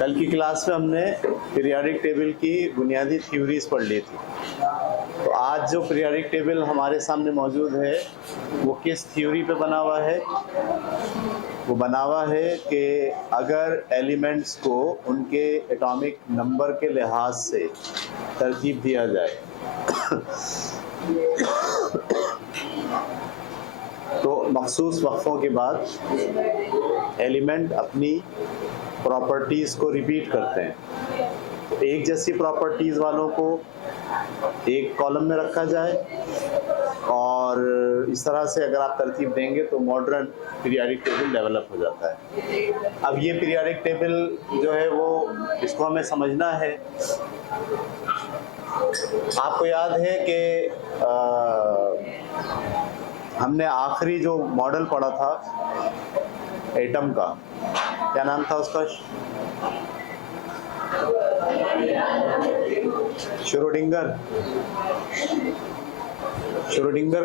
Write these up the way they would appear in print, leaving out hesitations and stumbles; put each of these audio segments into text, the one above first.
कल की क्लास में हमने पीरियोडिक टेबल की बुनियादी थ्योरीज पढ़ ली थी। तो आज जो पीरियोडिक टेबल हमारे सामने मौजूद है वो किस थ्योरी पे बना हुआ है? वो बना हुआ है कि अगर एलिमेंट्स को उनके एटॉमिक नंबर के लिहाज से तरतीब दिया जाए तो मखसूस वक्फों के बाद एलिमेंट अपनी प्रॉपर्टीज़ को रिपीट करते हैं। एक जैसी प्रॉपर्टीज़ वालों को एक कॉलम में रखा जाए और इस तरह से अगर आप तरतीब देंगे तो मॉडर्न पीरियोडिक टेबल डेवलप हो जाता है। अब ये पीरियोडिक टेबल जो है वो इसको हमें समझना है। आपको याद है कि हमने आखिरी जो मॉडल पढ़ा था एटम का, क्या नाम था उसका? श्रोडिंगर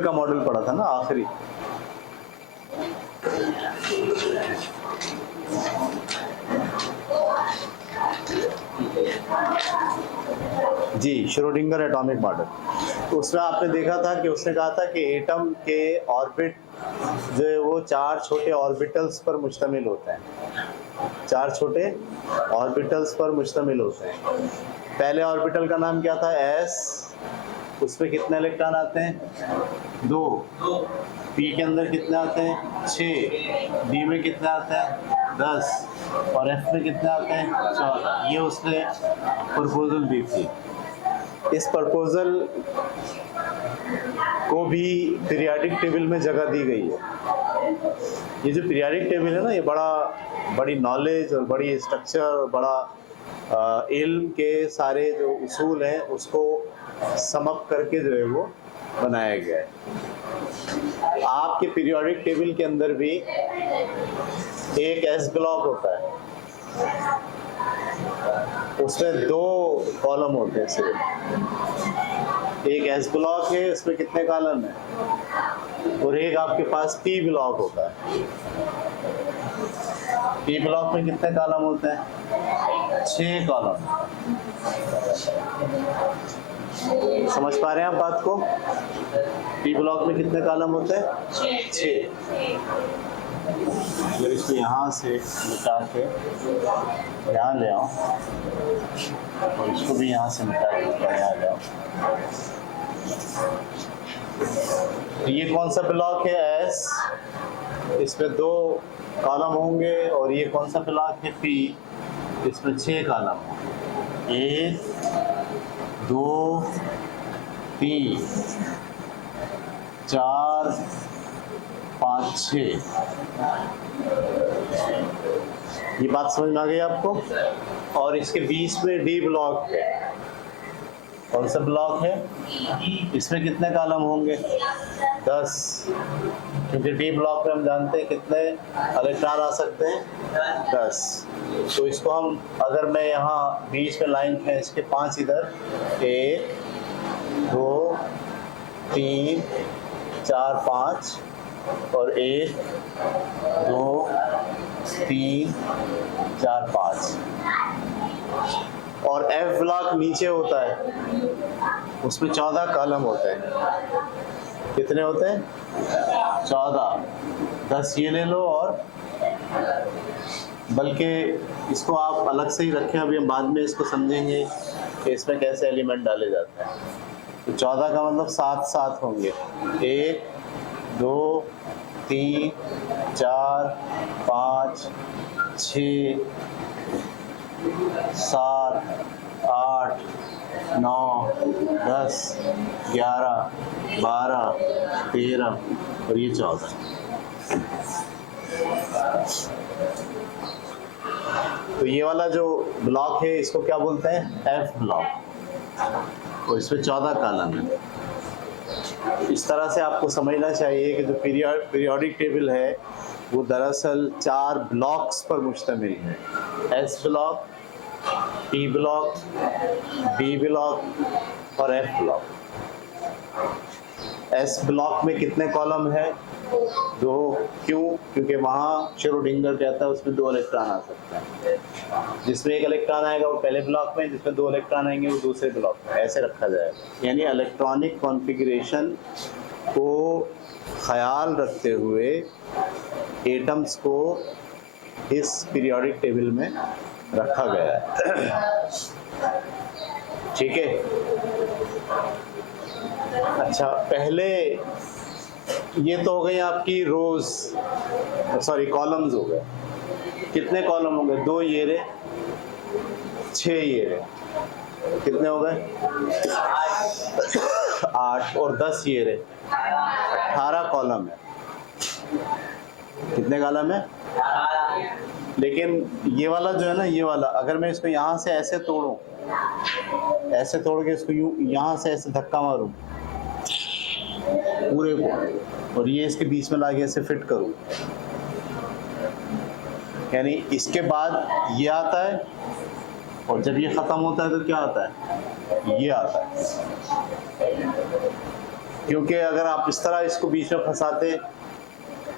का मॉडल पढ़ा था ना आखिरी। जी, श्रोडिंगर एटॉमिक मॉडल। तो उसमें आपने देखा था कि उसने कहा था कि एटम के ऑर्बिट जो है वो 4 छोटे ऑर्बिटल्स पर मुश्तमिल होते हैं। 4 छोटे ऑर्बिटल्स पर मुश्तमिल होते हैं। पहले ऑर्बिटल का नाम क्या था? एस। उसमें कितने इलेक्ट्रॉन आते हैं? 2। पी के अंदर कितने आते हैं? 6। डी में कितने आते हैं? 10। और एफ में कितने आते हैं? 14। ये उसने प्रपोजल दी थी। इस प्रपोजल को भी पीरियोडिक टेबल में जगह दी गई है। ये जो पीरियोडिक टेबल है ना, ये बड़ी नॉलेज और बड़ी स्ट्रक्चर और बड़ा इल्म के सारे जो उसूल हैं उसको समअप करके जो है वो बनाया गया है। आपके पीरियोडिक टेबल के अंदर भी एक एस ब्लॉक होता है, उसमें 2 कॉलम होते हैं सिर्फ। एक एस ब्लॉक है, इसमें कितने कॉलम है? और एक आपके पास पी ब्लॉक होता है। पी ब्लॉक में कितने कॉलम होते हैं? 6 कॉलम। समझ पा रहे हैं आप बात को? पी ब्लॉक में कितने कॉलम होते हैं? 6। अगर इसको यहाँ से मिटा के यहाँ ले आओ और इसको भी यहाँ से मिटा के यहाँ ले आओ, तो ये कौन सा ब्लॉक है? एस। इसमें 2 कॉलम होंगे। और ये कौन सा ब्लॉक है? पी। इसमें 6 कॉलम होंगे। 1 2 3 4 5 6। ये बात समझ में आ गई आपको? और इसके बीच में डी ब्लॉक है। कौन सा ब्लॉक है? इसमें कितने कॉलम होंगे? 10। क्योंकि डी ब्लॉक में हम जानते हैं कितने इलेक्ट्रॉन आ सकते हैं? 10। तो इसको हम, अगर मैं यहाँ बीच में लाइन खींच के 5 इधर, 1 2 3 4 5 और 1 2 3 4 5 और एफ ब्लॉक नीचे होता है, उसमें 14 कॉलम होते हैं। कितने होते हैं? 14। 10 ये ले लो, और बल्कि इसको आप अलग से ही रखें, अभी हम बाद में इसको समझेंगे कि इसमें कैसे एलिमेंट डाले जाते हैं। तो 14 का मतलब 7 7 होंगे। 1 2 3 4 5 6 7 8 9 10 11 12 13 और ये 14। तो ये वाला जो ब्लॉक है इसको क्या बोलते हैं? F block. और इसमें 14 कॉलम है। इस तरह से आपको समझना चाहिए कि जो पीरियोडिक टेबल है वो दरअसल 4 ब्लॉक्स पर मुश्तमिल है। S block, P block, B block और एफ ब्लॉक। एस ब्लॉक में कितने कॉलम है? 2। क्यों? क्योंकि वहाँ श्रोडिंगर कहता है उसमें 2 इलेक्ट्रॉन आ सकते हैं। जिसमें 1 इलेक्ट्रॉन आएगा वो पहले ब्लॉक में, जिसमें 2 इलेक्ट्रॉन आएंगे वो दूसरे ब्लॉक में, ऐसे रखा जाएगा। यानी इलेक्ट्रॉनिक कॉन्फ़िगरेशन को ख्याल रखते हुए एटम्स को इस पीरियोडिक टेबल में रखा गया है। ठीक है। अच्छा, पहले ये तो हो गई आपकी रोज, सॉरी कॉलम्स हो गए। कितने कॉलम हो गए? 2 ये रहे, 6 ये रहे, कितने हो गए? 8 और 10 ये रहे, 18 कॉलम है। कितने कॉलम है? लेकिन ये वाला जो है ना, ये वाला अगर मैं इसको यहाँ से ऐसे तोड़ूं, ऐसे तोड़ के इसको यूं यहाँ से ऐसे धक्का मारूं पूरे को, और ये इसके बीच में लाके ऐसे फिट करूं, यानी इसके बाद ये आता है, और जब ये ख़त्म होता है तो क्या आता है? ये आता है। क्योंकि अगर आप इस तरह इसको बीच में फंसाते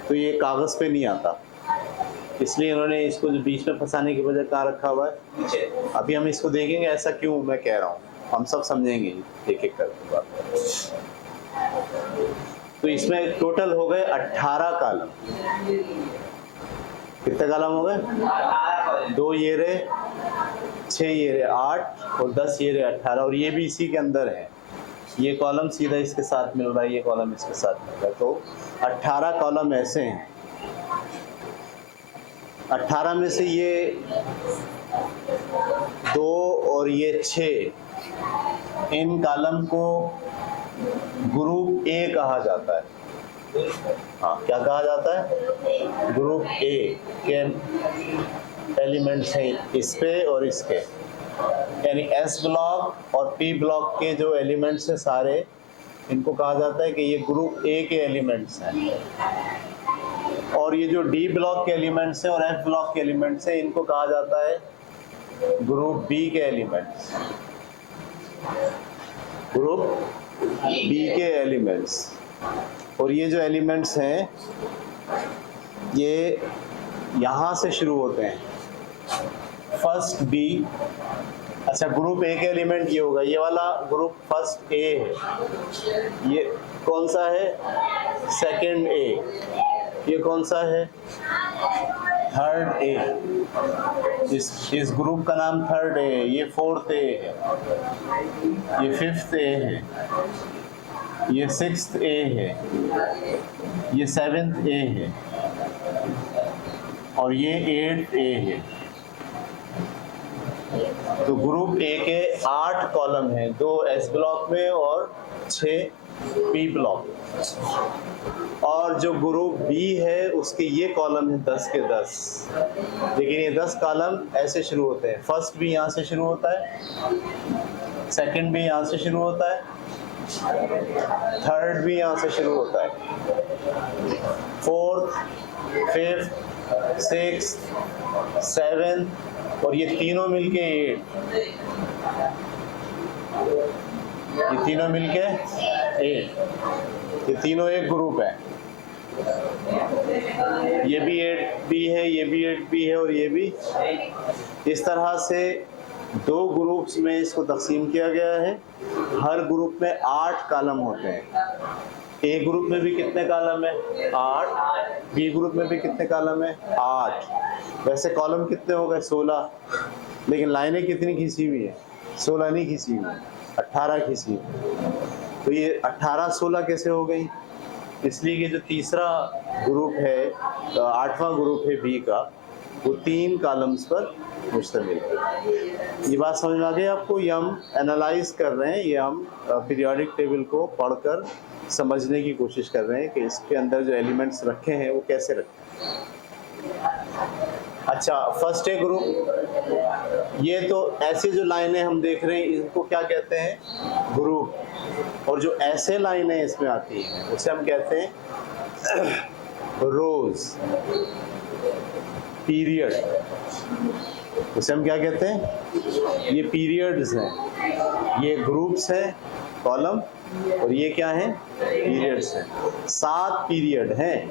तो ये कागज़ पे नहीं आता, इसलिए इन्होंने इसको जो बीच में फंसाने की वजह कहाँ रखा हुआ है? अभी हम इसको देखेंगे ऐसा क्यों मैं कह रहा हूँ, हम सब समझेंगे एक एक करके बात। तो इसमें टोटल हो गए 18 कॉलम। कितने कॉलम हो गए? 2 ये रहे, 6 ये रहे, 8 और 10 ये रहे, 18, और ये भी इसी के अंदर है। ये कॉलम सीधा इसके साथ मिल रहा है, ये कॉलम इसके साथ मिल रहा है, तो 18 कॉलम ऐसे हैं। 18 में से ये 2 और ये 6, इन कॉलम को ग्रुप ए कहा जाता है। हाँ, क्या कहा जाता है? ग्रुप ए के एलिमेंट्स हैं इस पे और इसके, यानी एस ब्लॉक और पी ब्लॉक के जो एलिमेंट्स हैं सारे, इनको कहा जाता है कि ये ग्रुप ए के एलिमेंट्स हैं। और ये जो डी ब्लॉक के एलिमेंट्स हैं और एफ ब्लॉक के एलिमेंट्स हैं, इनको कहा जाता है ग्रुप बी के एलिमेंट्स। ग्रुप बी के एलिमेंट्स। और ये जो एलिमेंट्स हैं ये यहाँ से शुरू होते हैं, फर्स्ट बी। अच्छा, ग्रुप ए के एलिमेंट ये होगा, ये वाला ग्रुप फर्स्ट ए है। ये कौन सा है? सेकंड ए। ये कौन सा है? Third A. इस ग्रुप का नाम थर्ड ए है। ये फोर्थ ए है, ये फिफ्थ ए है, ये सिक्स्थ ए है, ये सेवेंथ ए है, और ये एट्थ ए है। तो ग्रुप ए के 8 कॉलम हैं, 2 एस ब्लॉक में और 6 पी ब्लॉक। और जो ग्रुप बी है उसके ये कॉलम है 10 के 10, लेकिन ये 10 कॉलम ऐसे शुरू होते हैं। फर्स्ट भी यहाँ से शुरू होता है, सेकंड भी यहाँ से शुरू होता है, थर्ड भी यहाँ से शुरू होता है, फोर्थ, फिफ्थ, सिक्स्थ, सेवेंथ, और ये तीनों मिलके 8। ये तीनों मिलके 8। ये तीनों एक ग्रुप है। ये भी 8B है, ये भी 8B है, और ये भी। इस तरह से 2 ग्रुप्स में इसको तकसीम किया गया है। हर ग्रुप में 8 कॉलम होते हैं। ए ग्रुप में भी कितने कॉलम है? 8। बी ग्रुप में भी कितने कॉलम है? 8। वैसे कॉलम कितने हो गए? 16, लेकिन लाइनें कितनी खींची हुई है? 16 नहीं खींची हुई, 18 खींची हुई। तो ये 18 16 कैसे हो गई? इसलिए कि जो तीसरा ग्रुप है, 8वां ग्रुप है बी का, वो 3 कॉलम्स पर मुश्तमिल है। ये बात समझ में आ गई आपको? ये हम एनालाइज कर रहे हैं, ये हम पीरियोडिक टेबल को पढ़कर समझने की कोशिश कर रहे हैं कि इसके अंदर जो एलिमेंट्स रखे हैं वो कैसे रखे हैं। अच्छा, फर्स्ट ए ग्रुप, ये तो ऐसे जो लाइनें हम देख रहे हैं इनको क्या कहते हैं? ग्रुप। और जो ऐसे लाइनें इसमें आती हैं उसे हम कहते हैं रोज, पीरियड। उसे हम क्या कहते हैं? ये पीरियड्स हैं, ये ग्रुप्स हैं, कॉलम, और ये क्या है, पीरियड्स हैं। 7 पीरियड हैं।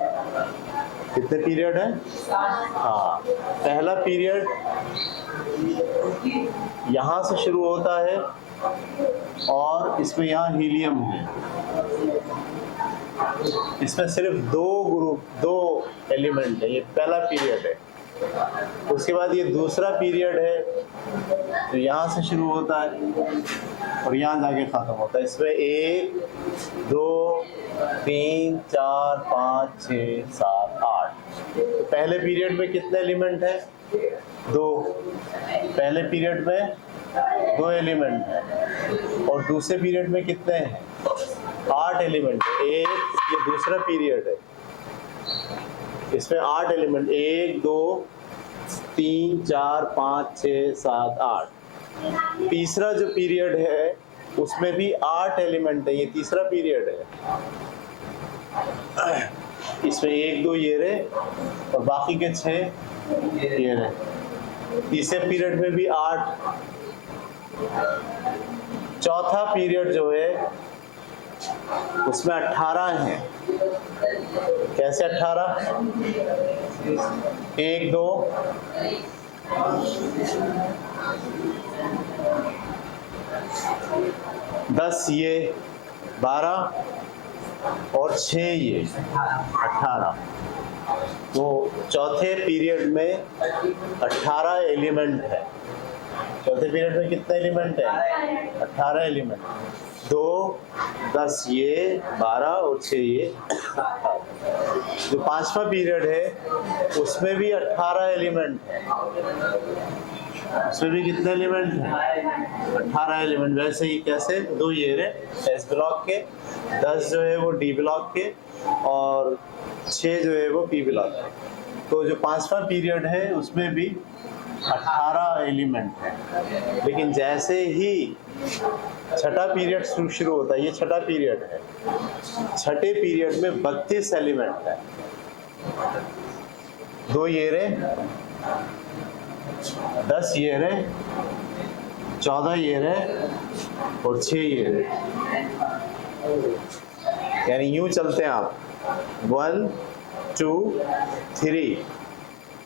कितने पीरियड हैं? हाँ, पहला पीरियड यहाँ से शुरू होता है और इसमें यहाँ हीलियम है। इसमें सिर्फ 2 एलिमेंट है, ये पहला पीरियड है। उसके बाद ये दूसरा पीरियड है, तो यहाँ से शुरू होता है और यहाँ जाके खत्म होता है। इसमें 1 2 3 4 5 6 7 8। तो पहले पीरियड में कितने एलिमेंट है? 2। पहले पीरियड में 2 एलिमेंट है, और दूसरे पीरियड में कितने हैं? 8 एलिमेंट है। ये दूसरा पीरियड है, इसमें 8 एलिमेंट, 1 2 3 4 5 6 7 8। तीसरा जो पीरियड है उसमें भी 8 एलिमेंट है, ये तीसरा पीरियड है। इसमें 1 2 ये रहे और बाकी के 6 ये रहे। तीसरे पीरियड में भी 8। चौथा पीरियड जो है उसमें 18 हैं। कैसे 18? 1 2 10 ये 12 और 6 ये 18। तो चौथे पीरियड में 18 एलिमेंट है। चौथे पीरियड में कितने एलिमेंट है? 18 एलिमेंट। 2 10 ये 12 और 6 ये 18। जो पांचवा पीरियड है उसमें भी 18 एलिमेंट है। उसमें भी कितने एलिमेंट हैं? 18 एलिमेंट। वैसे ही कैसे? 2 ये रहे एस ब्लॉक के, 10 जो है वो डी ब्लॉक के, और 6 जो है वो पी ब्लॉक के। तो जो पांचवा पीरियड है उसमें भी 18 एलिमेंट है। लेकिन जैसे ही छठा पीरियड शुरू होता है, ये छठा पीरियड है, छठे पीरियड में 32 एलिमेंट है। 2 ये रहे, 10 ये रहे, 14 ये रहे और 6 ये रहे। यानी यूं चलते हैं आप 1 2 3,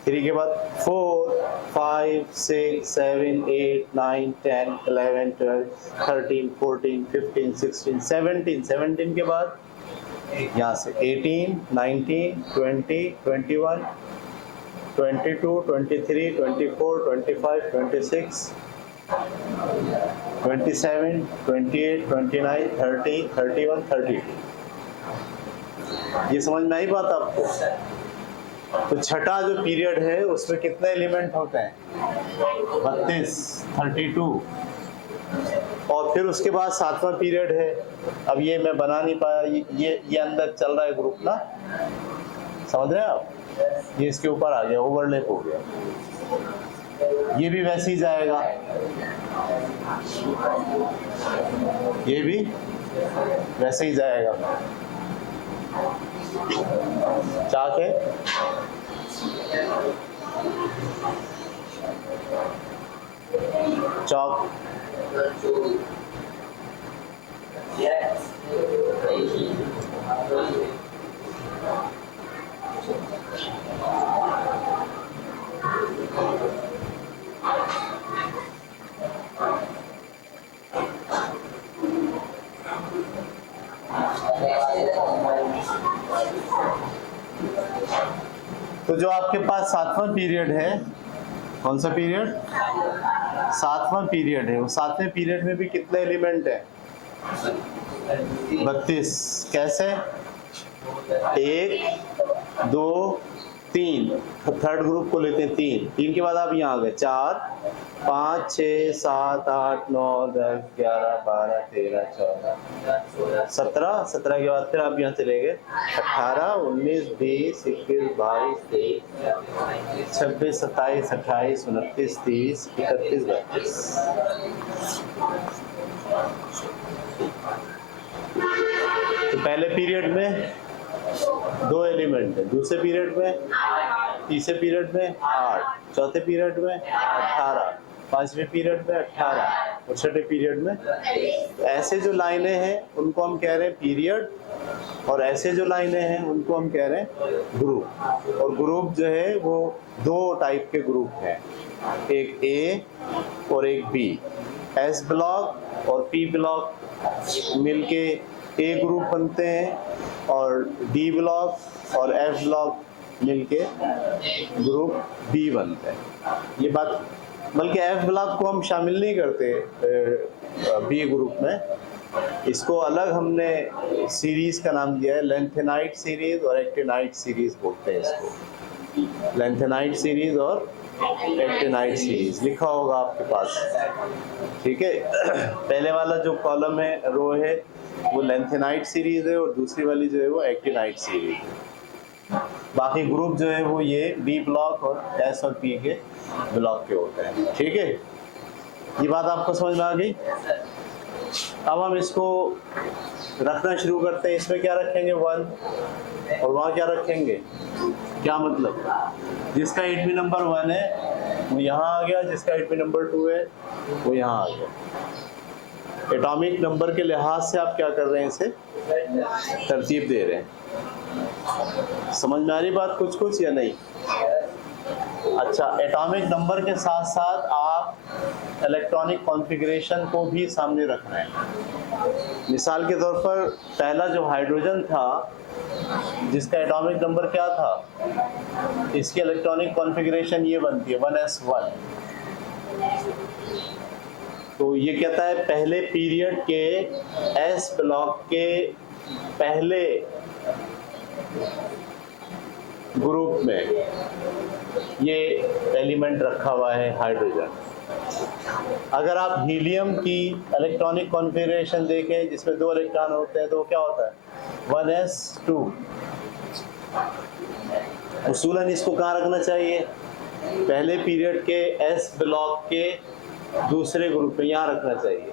3 के बाद 4 5 6 7 8 9 10 11 12 13 14 15 16 17। 17 के बाद यहाँ से 18 19 20 21 22 23 24 25 26 27 28 29 30 31 32। ये समझ में आई बात आपको? तो छठा जो पीरियड है उसमें कितने एलिमेंट होते हैं? 32 32। और फिर उसके बाद सातवां पीरियड है। अब ये मैं बना नहीं पाया, ये अंदर चल रहा है ग्रुप ना, समझ रहे हैं आप? ये इसके ऊपर आ गया, ओवरलैप हो गया। ये भी वैसे ही जाएगा, ये भी वैसे ही जाएगा। चाक है, चौक, तो जो आपके पास सातवां पीरियड है, कौन सा पीरियड? सातवां पीरियड है। वो सातवें पीरियड में भी कितने एलिमेंट है? 32। कैसे? 1 2 3, थर्ड ग्रुप को लेते हैं 3 के बाद आप यहाँ आ गए 4 5 6 7 8 9 10 11 12 13 14 17। 17 के बाद फिर आप यहाँ चले गए 18 19 20 21 22 23 26 27 28 29 30 31 32। तो पहले पीरियड में 2 एलिमेंट है, दूसरे पीरियड में, तीसरे पीरियड में 8, चौथे पीरियड में 18, पांचवें पीरियड में 18 और छठे पीरियड में। ऐसे जो लाइनें हैं उनको हम कह रहे हैं पीरियड, और ऐसे जो लाइनें हैं उनको हम कह रहे हैं ग्रुप। और ग्रुप जो है वो दो टाइप के ग्रुप हैं, एक ए और एक बी। एस ब्लॉक और पी ब्लॉक मिलके ए ग्रुप बनते हैं, और डी ब्लॉक और एफ ब्लॉक मिलके ग्रुप बी बनते हैं। ये बात, बल्कि एफ ब्लॉक को हम शामिल नहीं करते बी ग्रुप में, इसको अलग हमने सीरीज का नाम दिया है, लेंथेनाइट सीरीज और एक्टिनाइट सीरीज बोलते हैं इसको। लेंथेनाइट सीरीज और एक्टिनाइट सीरीज लिखा होगा आपके पास, ठीक है। पहले वाला जो कॉलम है, रो है, वो लेंथेनाइट सीरीज है, और दूसरी वाली जो है वो एक्टिनाइट सीरीज है। बाकी ग्रुप जो है वो ये बी ब्लॉक और एस और पी के ब्लॉक के होते हैं, ठीक है। ये बात आपको समझ में आ गई। अब हम इसको रखना शुरू करते हैं। इसमें क्या रखेंगे 1, और वहाँ क्या रखेंगे, क्या मतलब, जिसका एटमी नंबर 1 है वो यहाँ आ गया, जिसका एटमी नंबर 2 है वो यहाँ आ गया। एटॉमिक नंबर के लिहाज से आप क्या कर रहे हैं, इसे तरतीब दे रहे हैं। समझ में आ रही बात कुछ कुछ या नहीं? अच्छा, एटॉमिक नंबर के साथ साथ आप इलेक्ट्रॉनिक कॉन्फ़िगरेशन को भी सामने रख रहे हैं। मिसाल के तौर पर पहला जो हाइड्रोजन था जिसका एटॉमिक नंबर क्या था, इसकी इलेक्ट्रॉनिक कॉन्फ़िगरेशन ये बनती है 1s1। तो ये कहता है पहले पीरियड के एस ब्लॉक के पहले ग्रुप में ये एलिमेंट रखा हुआ है हाइड्रोजन। अगर आप हीलियम की इलेक्ट्रॉनिक कॉन्फ़िगरेशन देखें जिसमें 2 इलेक्ट्रॉन होते हैं तो क्या होता है 1s2। उसूलन इसको कहाँ रखना चाहिए, पहले पीरियड के एस ब्लॉक के दूसरे ग्रुप में यहाँ रखना चाहिए।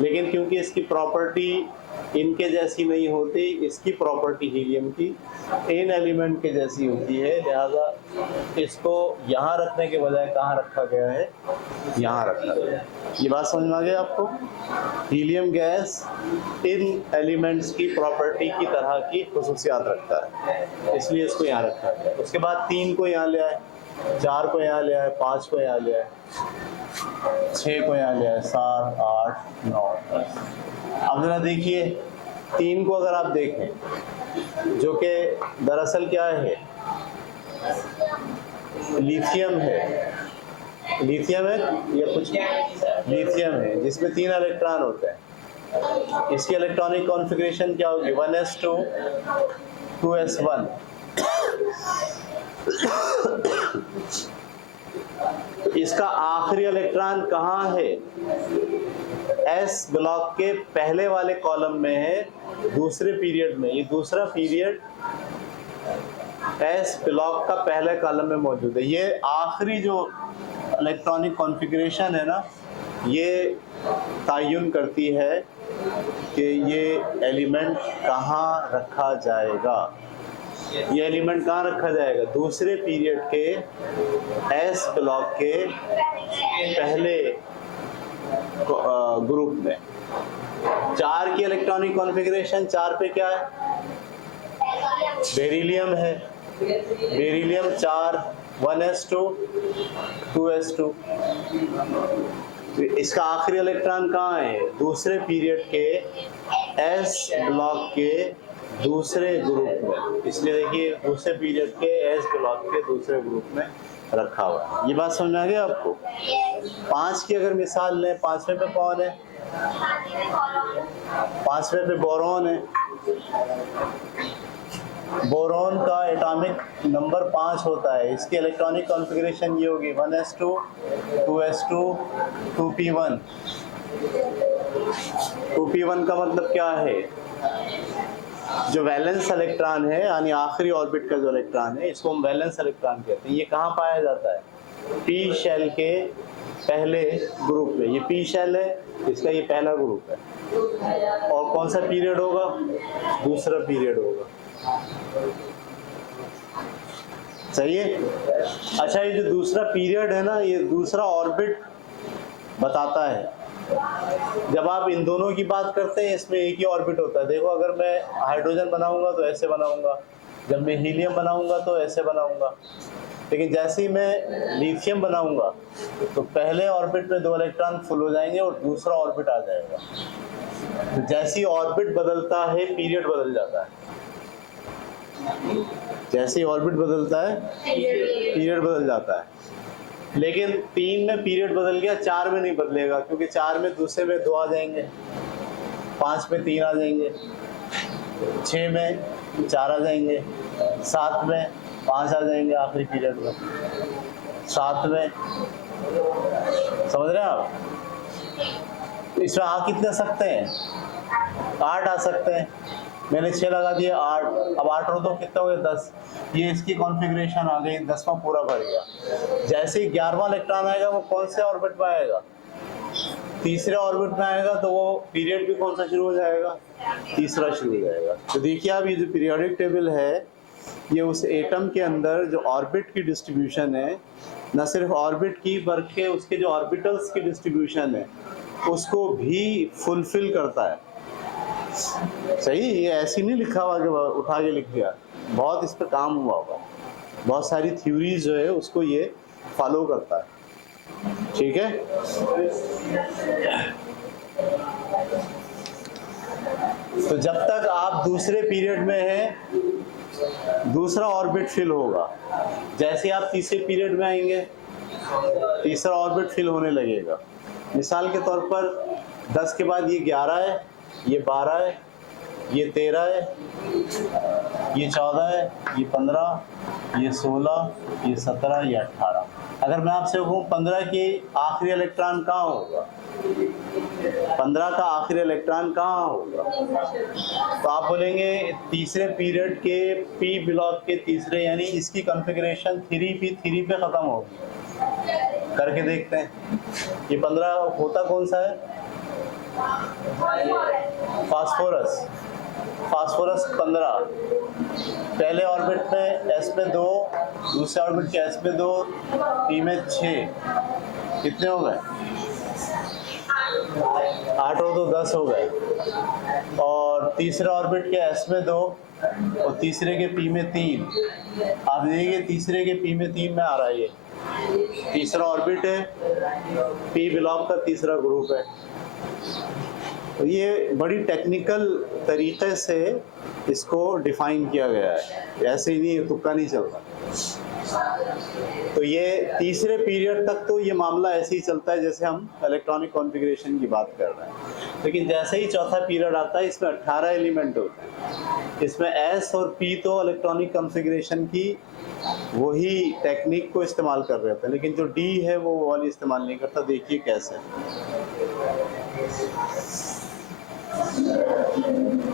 लेकिन क्योंकि इसकी प्रॉपर्टी इनके जैसी नहीं होती, इसकी प्रॉपर्टी हीलियम की इन एलिमेंट के जैसी होती है, लिहाजा इसको यहाँ रखने के बजाय कहाँ रखा गया है, यहाँ रखा गया है। ये बात समझ में आ गई आपको? हीलियम गैस इन एलिमेंट्स की प्रॉपर्टी की तरह की खुसूसियात रखता है, इसलिए इसको यहाँ रखा गया। उसके बाद 3 को यहाँ ले आए, 4 को यहाँ ले आए, 5 को यहाँ ले आए, 6 को यहाँ ले आए, 7, 8, 9, 10। अब जरा देखिए 3 को अगर आप देखें, जो कि दरअसल क्या है, लिथियम है, लिथियम है या कुछ, लिथियम है जिसमें 3 इलेक्ट्रॉन होते हैं। इसकी इलेक्ट्रॉनिक कॉन्फ़िगरेशन क्या होगी 1s2 2s1। इसका आखिरी इलेक्ट्रॉन कहाँ है, एस ब्लॉक के पहले वाले कॉलम में है, दूसरे पीरियड में। ये दूसरा पीरियड एस ब्लॉक का पहले कॉलम में मौजूद है। ये आखिरी जो इलेक्ट्रॉनिक कॉन्फ़िगरेशन है ना, ये तयन करती है कि ये एलिमेंट कहाँ रखा जाएगा। ये एलिमेंट कहाँ रखा जाएगा, दूसरे पीरियड के एस ब्लॉक के पहले ग्रुप में। 4 की इलेक्ट्रॉनिक कॉन्फ़िगरेशन 4 पे क्या है, बेरिलियम है, बेरिलियम 4 1s2 2s2। इसका आखिरी इलेक्ट्रॉन कहाँ है, दूसरे पीरियड के एस ब्लॉक के दूसरे ग्रुप में। इसलिए देखिए दूसरे पीरियड के एस ब्लॉक के दूसरे ग्रुप में रखा हुआ है। ये बात समझ में आ गई आपको? 5 की अगर मिसाल लें, 5वें पे कौन है, 5वें पे बोरॉन है। बोरॉन का एटॉमिक नंबर 5 होता है। इसकी इलेक्ट्रॉनिक कॉन्फ़िगरेशन ये होगी 1s2 2s2 2p1। 2p1 का मतलब क्या है, जो वैलेंस इलेक्ट्रॉन है, यानी आखिरी ऑर्बिट का जो इलेक्ट्रॉन है, इसको हम वैलेंस इलेक्ट्रॉन कहते हैं। ये कहाँ पाया जाता है, पी शेल के पहले ग्रुप में। ये पी शेल है, इसका ये पहला ग्रुप है। और कौन सा पीरियड होगा, दूसरा पीरियड होगा। सही है? अच्छा, ये जो दूसरा पीरियड है ना, ये दूसरा ऑर्बिट बताता है जब आप इन दोनों की बात करते हैं इसमें एक ही ऑर्बिट होता है। देखो अगर मैं हाइड्रोजन बनाऊंगा तो ऐसे बनाऊंगा, जब मैं हीलियम बनाऊंगा तो ऐसे बनाऊंगा, लेकिन जैसे ही मैं लिथियम बनाऊंगा तो पहले ऑर्बिट में 2 इलेक्ट्रॉन फुल हो जाएंगे और दूसरा ऑर्बिट आ जाएगा। तो जैसे ही ऑर्बिट बदलता है पीरियड बदल जाता है, जैसे ही ऑर्बिट बदलता है पीरियड बदल जाता है। लेकिन 3 में पीरियड बदल गया, 4 में नहीं बदलेगा, क्योंकि 4 में दूसरे में 2 आ जाएंगे, 5 में 3 आ जाएंगे, 6 में 4 आ जाएंगे, 7 में 5 आ जाएंगे आखिरी पीरियड में, 7 में, समझ रहे हैं आप? इसमें आ कितने सकते हैं? 8 आ सकते हैं। मैंने 6 लगा दिए, 8, अब 8 और 2 कितने हो गए? 10। ये इसकी कॉन्फ़िगरेशन आ गई, 10वां पूरा भर गया। जैसे ही 11वां इलेक्ट्रॉन आएगा वो कौन से ऑर्बिट में आएगा? तीसरे ऑर्बिट में आएगा, तो वो पीरियड भी कौन सा शुरू हो जाएगा? तीसरा शुरू हो जाएगा। तो देखिए आप, ये जो पीरियोडिक टेबल है ये उस एटम के अंदर जो ऑर्बिट की डिस्ट्रीब्यूशन है, न सिर्फ ऑर्बिट की बल्कि उसके जो ऑर्बिटल्स की डिस्ट्रीब्यूशन है उसको भी फुलफिल करता है। सही, ये ऐसी नहीं लिखा हुआ कि उठा के लिख दिया, बहुत इस पर काम हुआ होगा, बहुत सारी थ्योरीज जो है उसको ये फॉलो करता है। ठीक है, तो जब तक आप दूसरे पीरियड में हैं दूसरा ऑर्बिट फिल होगा, जैसे आप तीसरे पीरियड में आएंगे तीसरा ऑर्बिट फिल होने लगेगा। मिसाल के तौर पर 10 के बाद ये 11 है, ये 12 है, ये 13 है, ये 14 है, ये 15, ये 16, ये 17, ये 18। अगर मैं आपसे कहूँ 15 के आखिरी इलेक्ट्रॉन कहाँ होगा, 15 का आखिरी इलेक्ट्रॉन कहाँ होगा, तो आप बोलेंगे तीसरे पीरियड के पी ब्लॉक के तीसरे, यानी इसकी कॉन्फ़िगरेशन 3p3 पे ख़त्म होगी। करके देखते हैं। ये 15 होता कौन सा है? फास्फोरस। फास्फोरस 15 पहले ऑर्बिट में s में 2, दूसरे ऑर्बिट के s में 2, p में 6, कितने हो गए? 8 और 2 10 हो गए। और तीसरे ऑर्बिट के s में 2 और तीसरे के p में 3। आप देखिए तीसरे के p में 3 में आ रहा है, ये तीसरा ऑर्बिट है, p ब्लॉक का तीसरा ग्रुप है। तो ये बड़ी टेक्निकल तरीके से इसको डिफाइन किया गया है, ऐसे ही नहीं, तुक्का नहीं चल रहा। तो ये तीसरे पीरियड तक तो ये मामला ऐसे ही चलता है जैसे हम इलेक्ट्रॉनिक कॉन्फ़िगरेशन की बात कर रहे हैं, लेकिन जैसे ही चौथा पीरियड आता है इसमें 18 एलिमेंट होते हैं। इसमें S और P तो इलेक्ट्रॉनिक कॉन्फ़िगरेशन की वही टेक्निक को इस्तेमाल कर रहे थे, लेकिन जो D है वो वाली इस्तेमाल नहीं करता। देखिए कैसे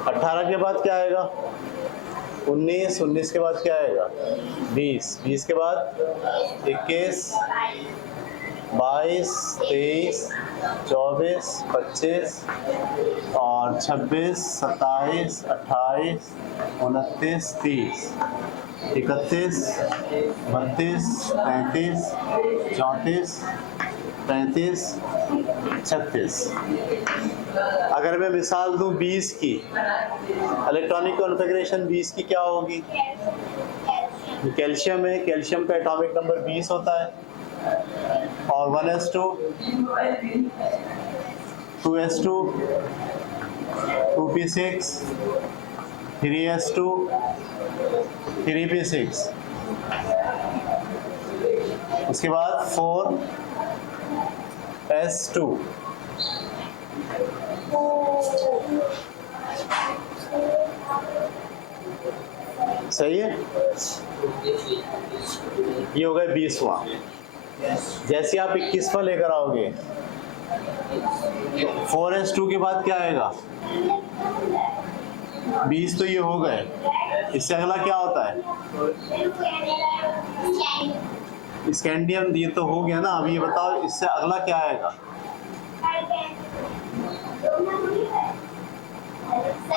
18 के बाद क्या आएगा? 19, 19 के बाद क्या आएगा? 20, 20 के बाद 21, 22, 23, 24, 25 और 26, 27, 28, 29, 30, 31, 32, 33, 34, 35, 36। अगर मैं मिसाल दूं 20 की, इलेक्ट्रॉनिक कॉन्फ़िगरेशन 20 की क्या होगी? कैल्शियम है, कैल्शियम का एटॉमिक नंबर 20 होता है, और 1s2, 2s2, 2p6, 3s2, 3p6, उसके बाद 4s2। सही है, ये हो गया 20वां। जैसे आप 21वां लेकर आओगे 4s2 के बाद क्या आएगा? 20 तो ये हो गए, इससे अगला क्या होता है? स्कैंडियम, ये तो हो गया ना। अब ये बताओ इससे अगला क्या आएगा?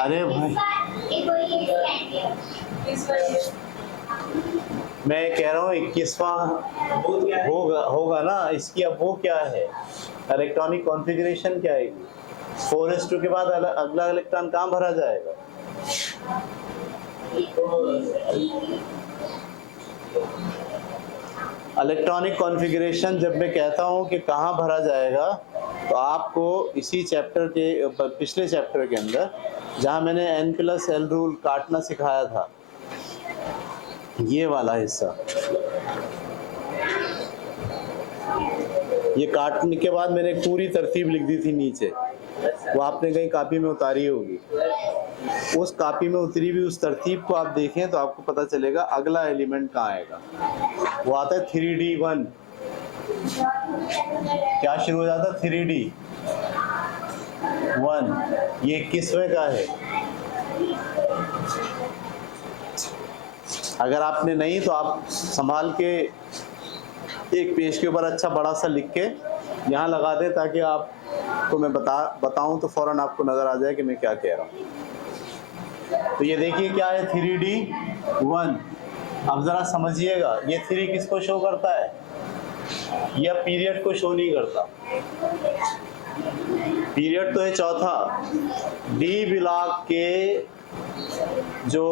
अरे भाई मैं कह रहा हूँ 21वां होगा ना, इसकी अब वो क्या है, इलेक्ट्रॉनिक कॉन्फ़िगरेशन क्या आएगी? 4s2 के बाद अगला इलेक्ट्रॉन कहाँ भरा जाएगा? इलेक्ट्रॉनिक कॉन्फ़िगरेशन जब मैं कहता हूँ कि कहाँ भरा जाएगा, तो आपको इसी चैप्टर के पिछले चैप्टर के अंदर जहाँ मैंने n+l रूल काटना सिखाया था, ये वाला हिस्सा, ये काटने के बाद मैंने एक पूरी तरतीब लिख दी थी नीचे, वो आपने कहीं कॉपी में उतारी होगी। उस कॉपी में उतरी हुई उस तरतीब को आप देखें तो आपको पता चलेगा अगला एलिमेंट कहाँ आएगा। वो आता है 3d1, क्या शुरू हो जाता है 3d1, ये 21वें का है। अगर आपने नहीं तो आप संभाल के एक पेज के ऊपर अच्छा बड़ा सा लिख के यहाँ लगा दें, ताकि आपको मैं बताऊं तो फौरन आपको नज़र आ जाए कि मैं क्या कह रहा हूँ। तो ये देखिए क्या है 3d1। अब ज़रा समझिएगा, ये 3 किसको शो करता है? यह पीरियड को शो नहीं करता। पीरियड तो है चौथा। डी ब्लॉक के जो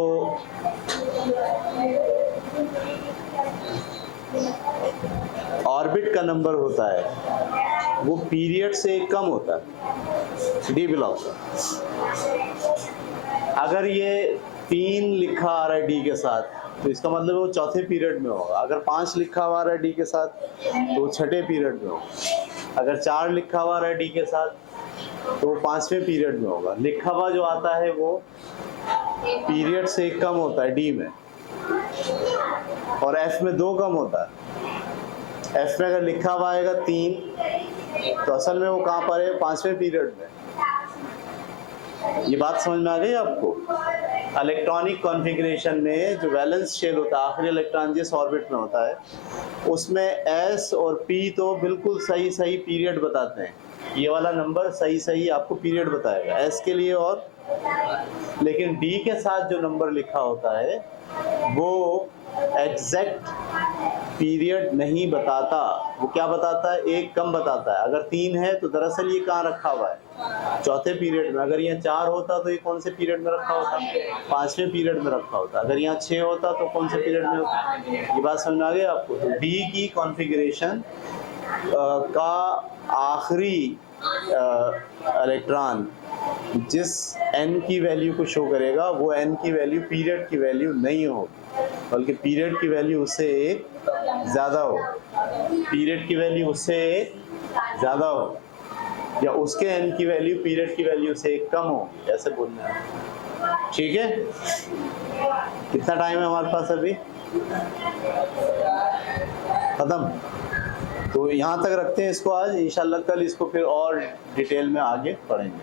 ऑर्बिट का नंबर होता है वो पीरियड से कम होता है, डी ब्लॉक का। अगर ये 3 लिखा आ रहा है डी के साथ, तो इसका मतलब वो चौथे पीरियड में होगा। अगर 5 लिखा हुआ आ रहा है डी के साथ, तो वो छठे पीरियड में होगा। अगर 4 लिखा हुआ आ रहा है डी के साथ, तो वो 5वें पीरियड में होगा। लिखा हुआ जो आता है वो पीरियड से कम होता है डी में, और एफ में 2 कम होता है। एफ में अगर लिखा हुआ आएगा 3, तो असल में वो कहाँ पर है? 5वें पीरियड में। ये बात समझ में आ गई आपको? इलेक्ट्रॉनिक कॉन्फ़िगरेशन में जो वैलेंस शेल होता है, आखिरी इलेक्ट्रॉन जिस ऑर्बिट में होता है, उसमें एस और पी तो बिल्कुल सही सही पीरियड बताते हैं। ये वाला नंबर सही सही आपको पीरियड बताएगा एस के लिए, और लेकिन डी के साथ जो नंबर लिखा होता है वो एग्जैक्ट पीरियड नहीं बताता। वो क्या बताता है? एक कम बताता है। अगर 3 है तो दरअसल ये कहाँ रखा हुआ है? चौथे पीरियड में। अगर यहाँ 4 होता तो ये कौन से पीरियड में रखा होता? 5वें पीरियड में रखा होता। अगर यहाँ 6 होता तो कौन से पीरियड में होता? ये बात समझ में आ गई आपको? तो डी की कॉन्फ़िगरेशन का आखिरी इलेक्ट्रॉन जिस n की वैल्यू को शो करेगा, वो n की वैल्यू पीरियड की वैल्यू नहीं होगी, बल्कि पीरियड की वैल्यू उससे 1 ज़्यादा हो। पीरियड की वैल्यू उससे 1 ज़्यादा हो, या उसके n की वैल्यू पीरियड की वैल्यू से 1 कम हो, ऐसे बोलना है। ठीक है? कितना टाइम है हमारे पास अभी? खत्म? तो यहाँ तक रखते हैं इसको आज। इंशाल्लाह कल इसको फिर और डिटेल में आगे पढ़ेंगे।